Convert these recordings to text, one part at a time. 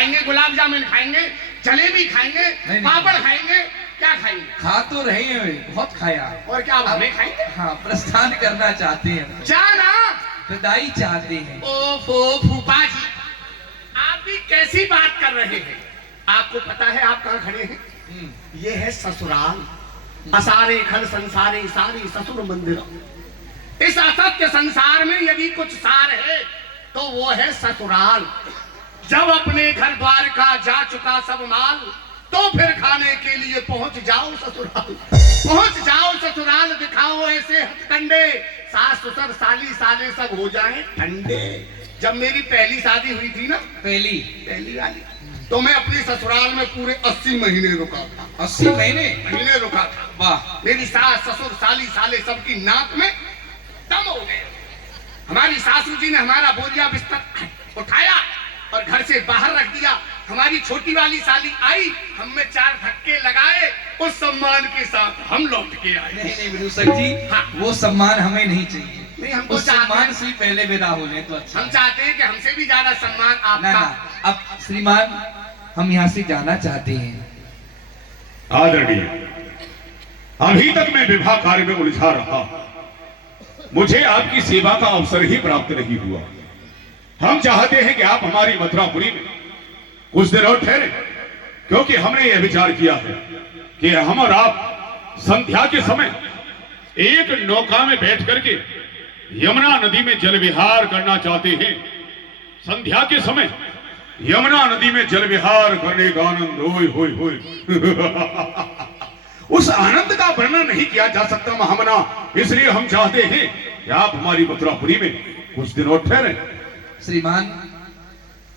खाएंगे, गुलाब जामुन खाएंगे, जलेबी खाएंगे, पापड़ खाएंगे, क्या खाएंगे? खा तो रहे हैं, बहुत खाया। और क्या हमें खाएंगे? हाँ, प्रस्थान करना चाहते हैं, जाना विदाई चाहते हैं। ओफो फूफा जी, आप भी कैसी बात कर रहे हैं? आपको पता है आप कहाँ खड़े हैं? ये है ससुराल। असारे खल संसारे सारे ससुर मंदिर। इस असत्य संसार में यदि कुछ सार है तो वो है ससुराल। जब अपने घर द्वार का जा चुका सब माल, तो फिर खाने के लिए पहुंच जाओ ससुराल। पहुंच जाओ ससुराल, दिखाओ ऐसे हथकंडे, सास ससुर साली साले सब हो जाएं ठंडे। जब मेरी पहली शादी हुई थी ना, पहली वाली, तो मैं अपने ससुराल में पूरे 80 महीने रुका था। 80 महीने रुका था। वाह। मेरी सास ससुर साली साले सबकी नाक में दम हो गए। हमारी सासू जी ने हमारा बोरिया बिस्तर उठाया और घर से बाहर रख दिया। हमारी छोटी वाली साली आई, हम में 4 धक्के लगाए, उस सम्मान के साथ हम लौट के आए। नहीं विदूषक जी, हाँ, वो सम्मान हमें नहीं चाहिए। नहीं, हमको उस सम्मान से पहले विदा हो लें तो अच्छा। हम चाहते हैं कि हमसे भी ज्यादा सम्मान आपका। ना, अब श्रीमान हम यहाँ से जाना चाहते हैं। आदरणीय, अभी तक मैं विवाह कार्य में उलझा रहा, मुझे आपकी सेवा का अवसर ही प्राप्त नहीं हुआ। हम चाहते हैं कि आप हमारी मथुरापुरी में कुछ देर और ठहरे, क्योंकि हमने यह विचार किया है कि हम और आप संध्या के समय एक नौका में बैठ करके यमुना नदी में जल विहार करना चाहते हैं। संध्या के समय यमुना नदी में जल विहार करने का आनंद होय होय होय उस आनंद का वर्णन नहीं किया जा सकता महामना। इसलिए हम चाहते हैं कि आप हमारी मथुरापुरी में कुछ दिन और ठहरे। श्रीमान,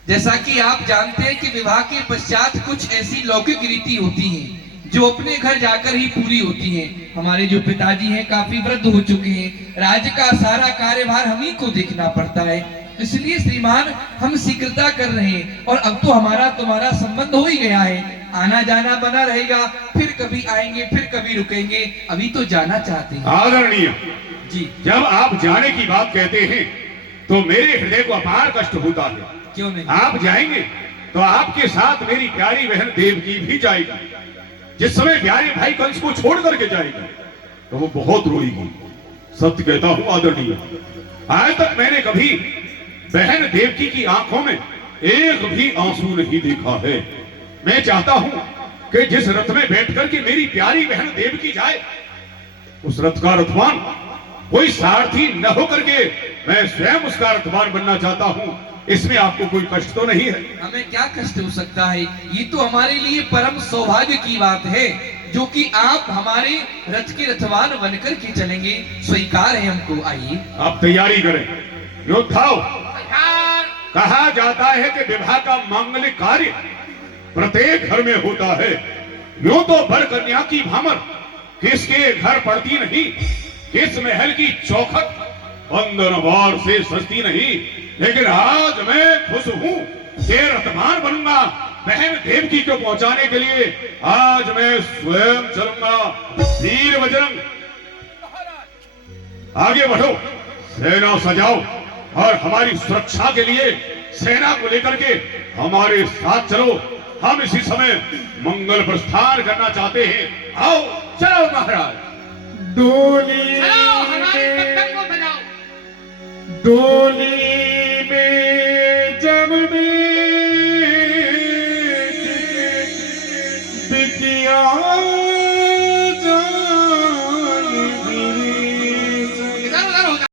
जैसा कि आप जानते हैं कि विवाह के पश्चात कुछ ऐसी लौकिक रीति होती हैं जो अपने घर जाकर ही पूरी होती हैं। हमारे जो पिताजी हैं काफी वृद्ध हो चुके हैं, राज्य का सारा कार्यभार हम ही को देखना पड़ता है। इसलिए श्रीमान हम शीघ्रता कर रहे हैं, और अब तो हमारा तुम्हारा संबंध हो ही गया है। आना जाना बना रहेगा, फिर कभी आएंगे फिर कभी रुकेंगे। अभी तो जाना चाहते हैं। आदरणीय जी, जब आप जाने की बात कहते हैं तो मेरे हृदय को अपार कष्ट होता है। क्यों नहीं? आप जाएंगे तो आपके साथ मेरी प्यारी बहन देवकी भी जाएगी। जिस समय प्यारे भाई कंस को छोड़ करके जाएगी तो वो बहुत रोएगी। सत्य कहता हूं आदरणीय, आज तक मैंने कभी बहन देवकी की आंखों में एक भी आंसू नहीं देखा है। मैं चाहता हूं कि जिस रथ में बैठकर के मेरी प्यारी बहन देवकी जाए, उस रथ का रथवान कोई सारथी न हो करके मैं स्वयं उसका रथवान बनना चाहता हूं। इसमें आपको कोई कष्ट तो नहीं है? हमें क्या कष्ट हो सकता है? ये तो हमारे लिए परम सौभाग्य की बात है, जो कि आप हमारे रथ के रथवान बनकर के चलेंगे। स्वीकार है हमको। आइए, आप तैयारी करें। योद्धाओं, कहा जाता है कि विवाह का मांगलिक कार्य प्रत्येक घर में होता है। यूं तो बर कन्या की भामर किसके घर पड़ती नहीं, किस महल की चौखट बंदनवार से सस्ती नहीं, लेकिन आज मैं खुश हूं कि रथवान बनूंगा बहन देवकी को पहुंचाने के लिए। आज मैं स्वयं चलूंगा। वीर बजरंग, आगे बढ़ो, सेना सजाओ और हमारी सुरक्षा के लिए सेना को लेकर के हमारे साथ चलो। हम इसी समय मंगल प्रस्थान करना चाहते हैं। आओ, चलो महाराज। डोली में जब बिटिया